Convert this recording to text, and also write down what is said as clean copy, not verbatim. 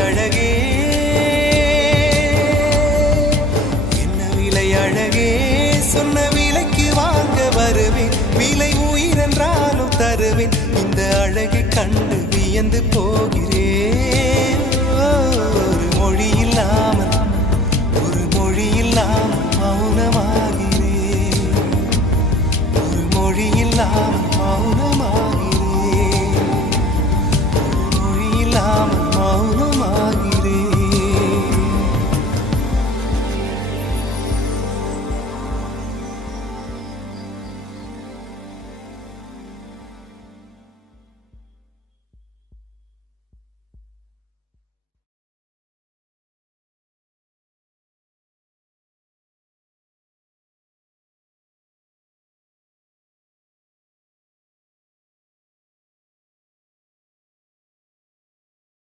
அழகே என்ன விலை அழகே சொன்ன விலைக்கு வாங்க வருவேன் விலை உயிரென்றாலும் தருவேன் இந்த அழகை கண்டு வியந்து போகிறேன்